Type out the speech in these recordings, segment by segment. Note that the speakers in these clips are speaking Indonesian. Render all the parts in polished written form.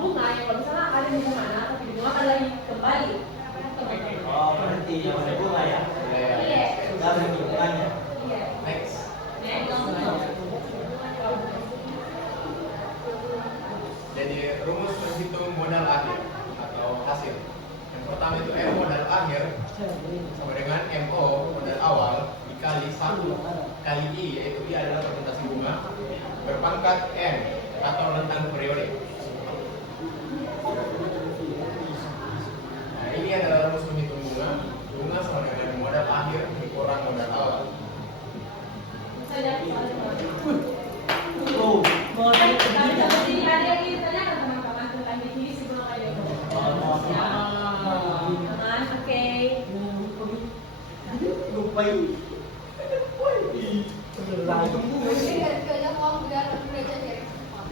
bunga yang kalau misalnya ada di mana tapi di bunga kan lagi kembali. Oh, berarti yang ada bunga ya? Iya. Sudah bunganya. Iya. Next. Jadi rumus menghitung modal akhir atau hasil. Yang pertama itu M modal akhir sama dengan MO modal awal dikali 1 kali I, yaitu I adalah persentase bunga berpangkat N atau rentang periode. Nah, ini adalah rumus menghitung bunga. Bunga sama dengan modal akhir dikurang modal awal. Oh, Tapi ada yang ditanyakan teman-teman tentang definisi bunga kayak gitu. Teman, oke. lupa ini.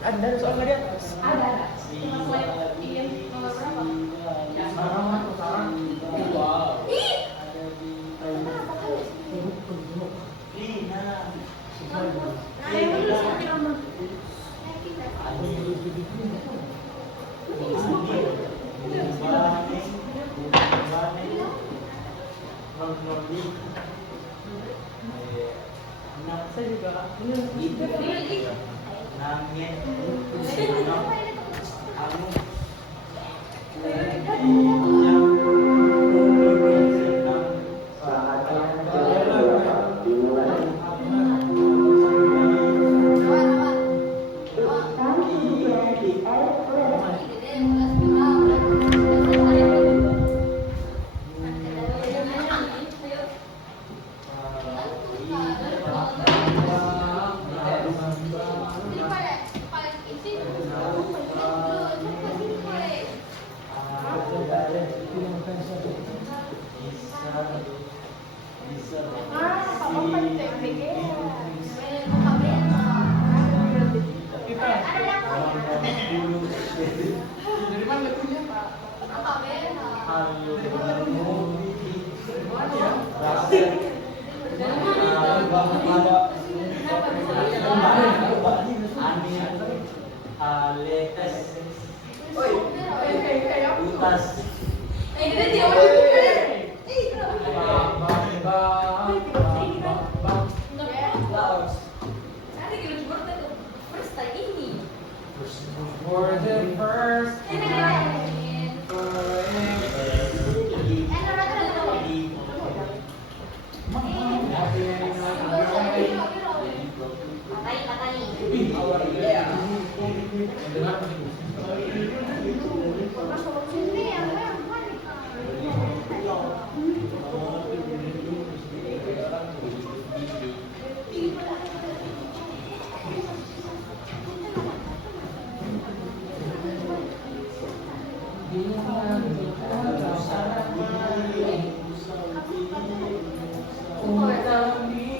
Ada soalnya dia. Ada. Cuma saya ingin nomor berapa? Ya. Wow. Ih, Lina. nah yang dulu siapa nomor? Saya juga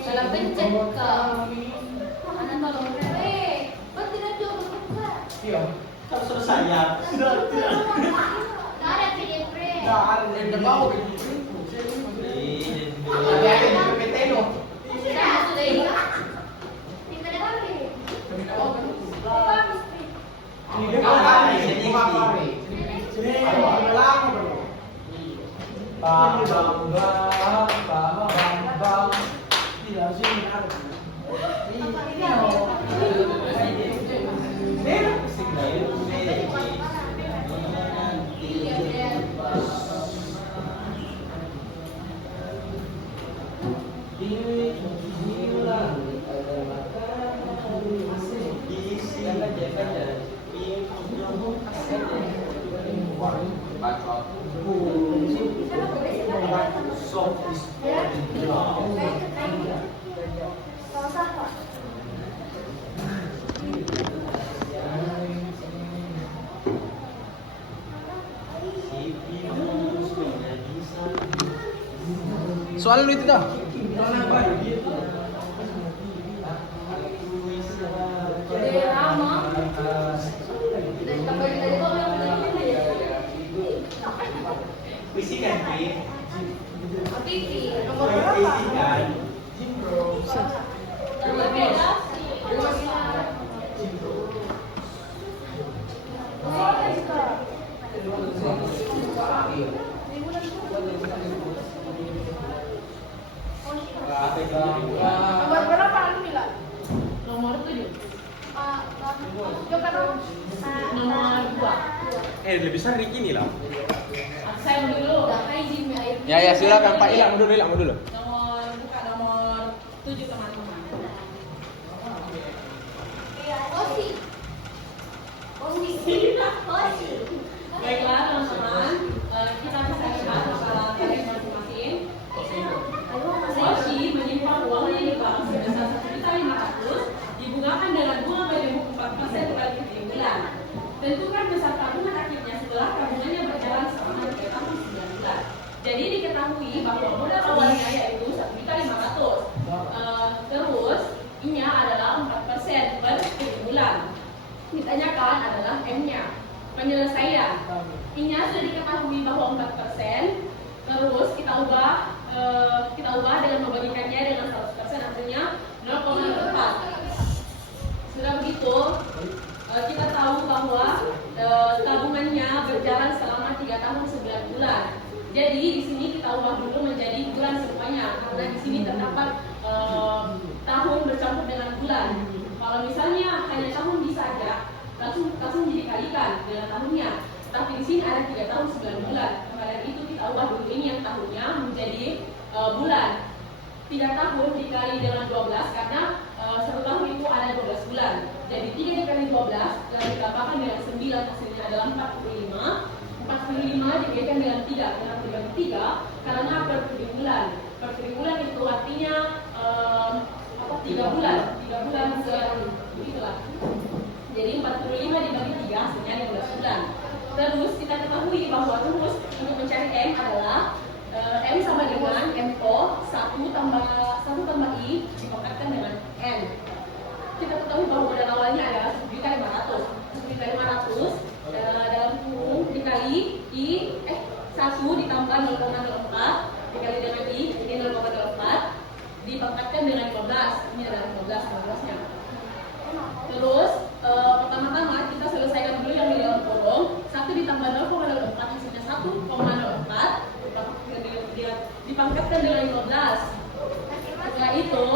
Salah pencet kak. Mana tolong kok tidak jauh buka? Iya, kalau selesai ya. Sudah. Nggak ada PDF. Ada bau gitu. Ada di PPT dong. Sudah ini. Tidak ada lagi. Ini dia apa nih? Ada lama bro. Soal lu itu dah. Visi kan, Pi? Nomor berapa? Visi kan? Nomor beda. 7. Nomor 2. Lebih sering ini lah. Saya dulu. Ya silakan Pak Ilham dulu. Buka nomor 7 teman-teman. Baiklah teman-teman, kita bisa lihat masalah kalian masing-masing. Oshi menyimpan uangnya di bank sebesar 1.500.000, dibungakan dengan bunga majemuk 4% kali setiap bulan. Tentukan besar tabungan akhirnya setelah tabungannya berjalan selama 3 tahun 9 bulan. Jadi diketahui bahwa modal awalnya yaitu 1.500.000. Terus I-nya adalah 4% per bulan. Ditanyakan adalah M-nya. Penyelesaian. I-nya sudah diketahui bahwa 4%. Terus kita ubah dengan membagikannya dengan 100%, artinya 0,4. Sudah begitu, kita tahu bahwa tabungannya berjalan selama 3 tahun 9 bulan. Jadi di sini kita ubah dulu menjadi bulan semuanya, karena di sini terdapat tahun bercampur dengan bulan. Kalau misalnya hanya tahun bisa saja, langsung dikalikan dengan tahunnya. Tapi di sini ada 3 tahun 9 bulan. Maka dari itu kita ubah dulu ini yang tahunnya menjadi bulan. 3 tahun dikali dengan 12 karena 1 tahun itu ada 12 bulan. Jadi 3 dikali 12 dan ditambahkan dengan 9 hasilnya adalah 45. 45 diberikan dengan 3. Kenapa dibagi 3? Karena per bulan. Per bulan itu artinya 3 bulan. 3 bulan sekali. Begitulah. Jadi 45 dibagi 3 hasilnya 15 bulan. Terus kita ketahui bahwa rumus untuk mencari M adalah M sama dengan MO 1 tambah I dipangkatkan dengan N. Kita ketahui bahwa modal awalnya adalah 1.500.000. 1.500 dalam kurung dikali I 1 ditambah 0,04 dikali dengan I ini 0,04 dipangkatkan dengan 15. Ini adalah 15-nya. Terus pertama-tama kita selesaikan dulu yang di dalam kurung. 1 ditambah 0,04 hasilnya 1,04 dipangkatkan dengan 15. Setelah itu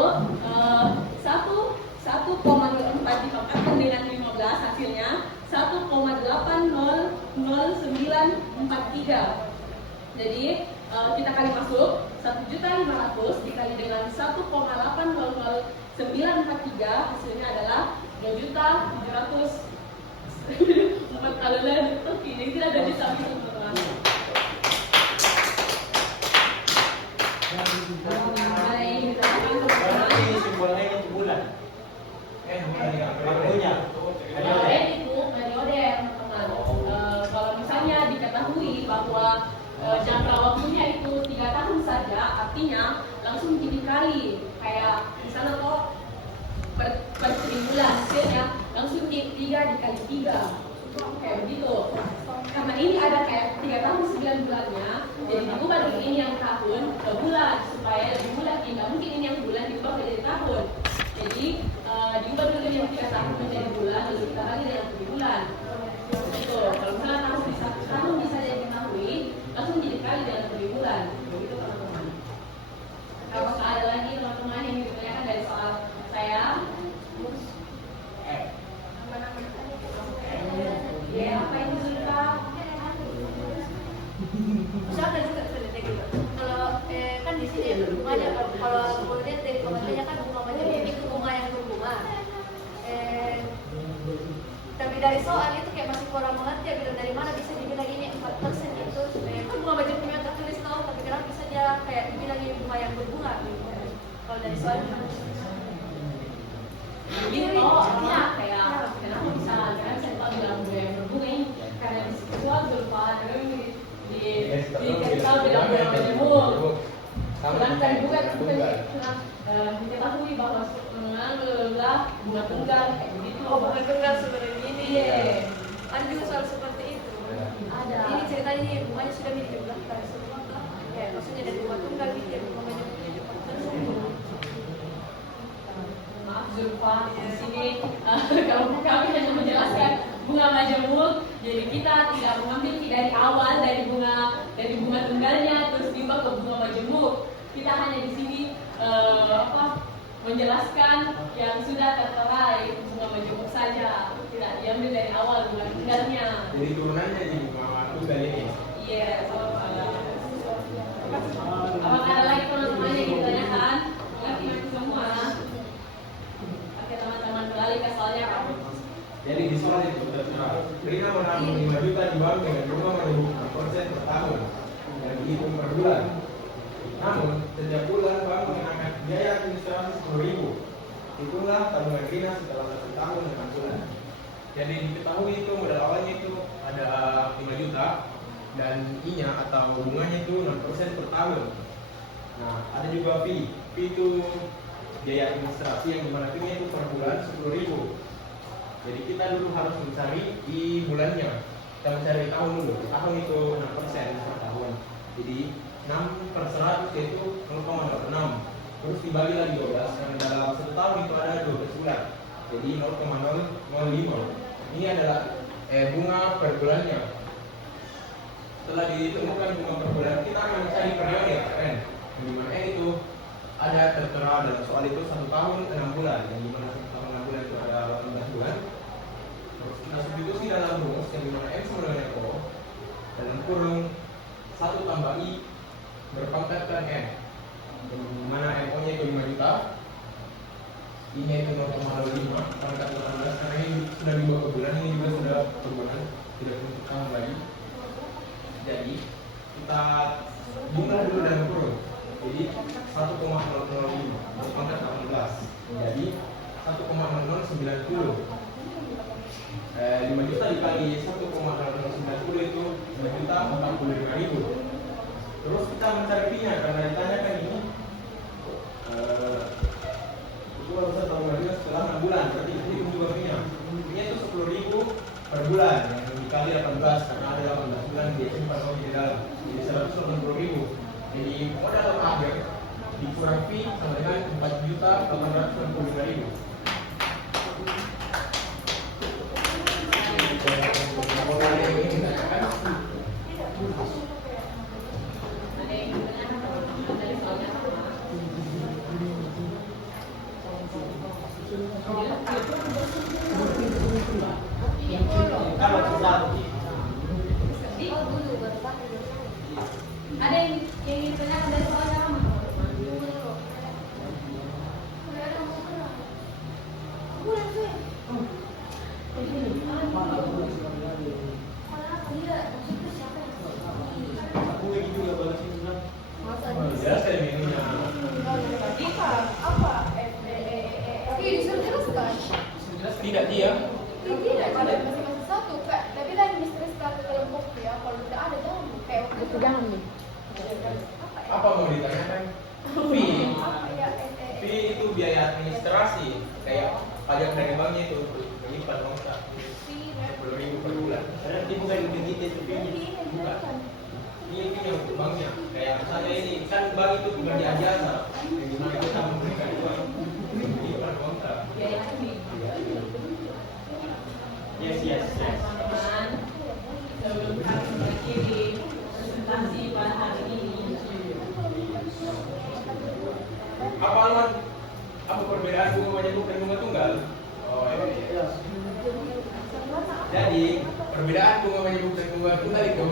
1,04 dipangkatkan dengan 15 hasilnya 1,800943. Jadi kita kali masuk 1.500.000 dikali dengan 1,800943 hasilnya adalah 2.700.000. 4 kali lebih. Oke, jadi tidak ada bisa teman-teman. Baik, Berarti ini simbolnya itu bulan. Waktunya. periode itu periode teman-teman. Kalau misalnya diketahui bahwa jangka waktunya itu 3 tahun saja, artinya langsung dikali kayak di sana kok per bulan hasilnya langsung 3 dikali 3 kayak begitu. Karena ini ada kayak 3 tahun 9 bulannya, jadi diubah dulu ini yang tahun ke bulan supaya lebih bulan. Tidak mungkin ini yang bulan diubah menjadi tahun. Jadi diubah dulu yang 3 tahun menjadi bulan, lalu kita kali dengan 7 bulan. Begitu. Kalau misalnya tahun bisa jadi diketahui, langsung dikali dengan 7 bulan. Begitu teman-teman. Apakah ada lagi teman-teman yang ditanyakan dari soal saya? Ya, apa itu cerita? Misalkan juga seperti gitu. Kalau kan di sini bunganya kalau boleh lihat dari komentarnya kan bunga macam ini itu bunga yang berbunga. Tapi dari soal itu kayak masih kurang mengerti ya, bilang dari mana bisa dibilang ini 4% itu kan bunga macam ini yang tertulis tahu, tapi kenapa bisa aja kayak dibilang ini bunga yang berbunga gitu. Kalau dari soal Jadi artinya kayak kenapa bisa kita bilang bunga yang berbunga ini karena di visual berupa di kita bilang bunga majemuk. Sedangkan bunga itu diketahui bahwa bunga tunggal kayak begitu. oh bunga tunggal sebenarnya ini. Ada juga soal seperti itu. Ada. Ini ceritanya ini bunganya sudah miliki belah dari semua kan. Ya maksudnya dari bunga tunggal gitu bunga majemuk ini 4%. Maaf Zulfa, di sini kalau kami hanya menjelaskan bunga majemuk, jadi kita tidak mengambil dari awal dari bunga tunggalnya terus diubah ke bunga majemuk. Kita hanya di sini menjelaskan yang sudah tertera bunga tunggalnya. Jadi turunannya jadi bunga tunggal ini. Iya, apakah ada lagi teman-teman yang ditanyakan? Ngerti semua? Oke teman-teman, beralih ke soalnya apa? Jadi di soal itu terserah. Rina menabung 5 juta di bank dengan bunga menabung 6% per tahun dan dihitung per bulan. Namun setiap bulan bank mengenakan biaya administrasi 10.000. Hitunglah tabungan Rina setelah 1 tahun 6 bulan. Jadi diketahui itu modal awalnya itu ada 5 juta dan I-nya atau bunganya itu 6% per tahun. Nah, ada juga fee. Fee itu biaya administrasi yang dimana fee-nya itu per bulan 10.000. Jadi kita dulu harus mencari di bulannya. Kita mencari tahun dulu. Tahun itu 6% per tahun. Jadi 6 per 100 yaitu 0,06. Terus dibagi lagi 12 karena dalam 1 tahun itu ada 12 bulan. Jadi 0,005. Ini adalah bunga per bulannya. Setelah ditemukan bunga per bulan, kita akan mencari periode keren. Yang dimana itu ada tertera dalam soal itu 1 tahun 6 bulan. Yang dimana 1 tahun 6 bulan itu ada 18 bulan. Terus kita substitusi dalam rumus yang dimana M sama dengan O dalam kurung 1 tambah I berpangkatkan M. Yang dimana MO nya itu 5 juta, I nya itu 0,05 pangkat 18 karena ini sudah dibawa ke bulan, ini juga sudah ke bulan, tidak untuk tahun lagi. Jadi kita jumlah dulu dalam kurung. Jadi 1,005 berpangkat 18. Jadi 1,0090. 5 juta dikali 1,0090 itu 5 juta 45.000. Terus kita mencari P-nya karena ditanyakan ini itu harus tabungan Rina setelah 6 bulan. Berarti itu juga P-nya. P-nya itu 10.000 per bulan yang dikali 18 karena ada 18 bulan dia simpan uang di dalam. Jadi 180.000. Jadi modal akhir dikurang P sama dengan 4.865.000. Ada yang ditanyakan dari soalnya apa? Aku lagi juga balas itu kan. Jelas kayak ini. Tidak dia. Tidak, pada masing-masing satu, Kak. Tapi tadi misteri sekali dalam buku ya. Kalau tidak ada jangan kayak waktu itu jangan nih. Apa mau ditanyakan? Fee. Apa ya? Fee itu biaya administrasi kayak pajak dari banknya itu menyimpan uang 10.000 per bulan. Karena nanti bukan begitu itu P-nya. Bukan. Ini fee yang untuk banknya. Kayak misalnya ini kan bank itu bukan di jasa. Yang dimana kita memberikan uang menyimpan uang tak. Biaya admin. Yes, yes, yes. Teman-teman, sebelum kami mengakhiri presentasi pada hari ini, Apa Alman? Apa perbedaan bunga majemuk dan bunga tunggal? Oh iya. Jadi perbedaan bunga majemuk dan bunga tunggal itu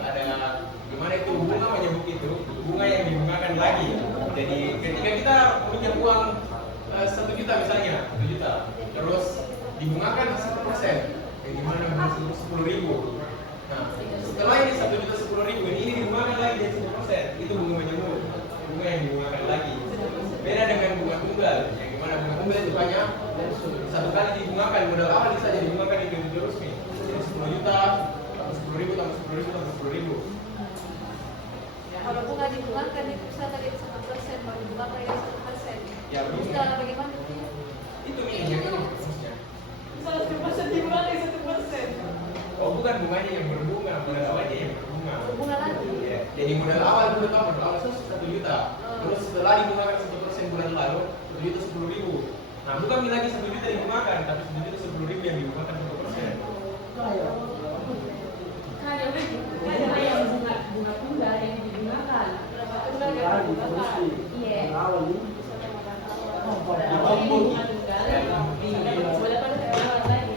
adalah gimana itu bunga majemuk itu bunga yang dibungakan lagi. Jadi ketika kita punya uang 1 juta misalnya, 1 juta, terus dibungakan 10%, yang dimana bunga 10.000. Nah, setelah ini 1 juta 10.000 ini dibungakan lagi jadi 10%, itu bunga majemuk, bunga yang dibungakan lagi. Beda dengan bunga tunggal, yang dimana bunga tunggal itu banyak, satu kali dibungakan, modal awal saja dibungakan itu terus nih, jadi 10 juta, tambah 10.000, tambah 10.000, tambah 10.000. Kalau bunga dibungakan itu bisa tadi 1%, kalau dibungakan itu 1%. Ya, Terus begini. dalam bagaimana sih? Itu ini maksudnya. 100% dimulai 1%. Oh bukan bunganya yang berbunga, modal awalnya yang berbunga. Berbunga lagi. Ya, jadi modal awal dulu kan modal awal 1 juta. Terus setelah dibungakan 1% bulan lalu, 1 juta 10.000. Nah bukan lagi 1 juta dibungakan, tapi 1 juta 10.000 yang dibungakan 1%. Ada yang bunga tunggal yang dibungakan. Tunggal yang dibungakan. Iya. Bunga tunggal. Sebenarnya lagi.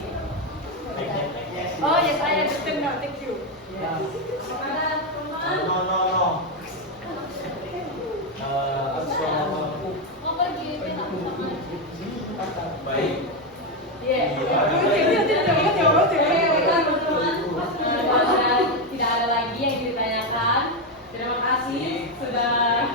Iya. Baiklah teman-teman, kalau tidak ada lagi yang ditanyakan, terima kasih sudah.